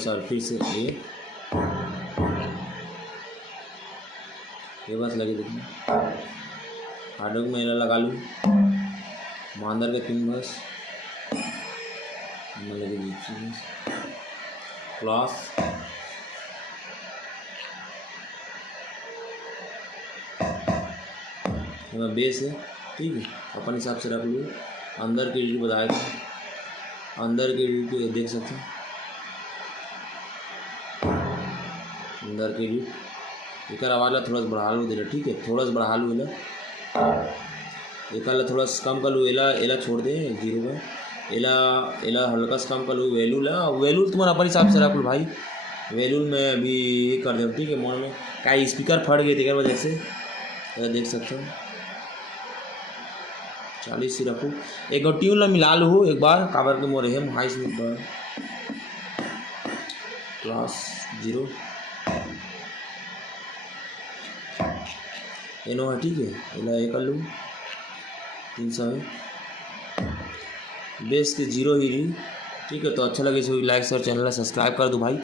Sorry फिर से ये बस लगे देखिए हार्डवर्क में एला लगा लूँ मांदर के 3 बस लगे क्लास बेस है ठीक है अपन हिसाब से रख लूँ। अंदर के व्यू बताएगा अंदर के व्यू को देख सकते हैं अंदर के व्यू एक आवाज़ थोड़ा सा बढ़ा लूँ दे ठीक है थोड़ा सा बढ़ा लूँ एक थोड़ा सा कम कर लूँ एला छोड़ दे 0 में एला हल्का सा कम कर लूँ वैल्यूल तुम्हारा अपन हिसाब से रख लो भाई वैल्यूल में अभी ये कर दे ठीक है मोड़ में क्या स्पीकर फट गए थे वजह से देख सकते हो 40 से रखूँ एक ट्यून मिला लूँ एक बार काबर के मोर है हाई क्लास 0 एनो है ठीक है एला ये कर लूँ 300 में बेस के 0 ही रही ठीक है। तो अच्छा लगे इसको लाइक शेयर चैनल सब्सक्राइब कर दो भाई।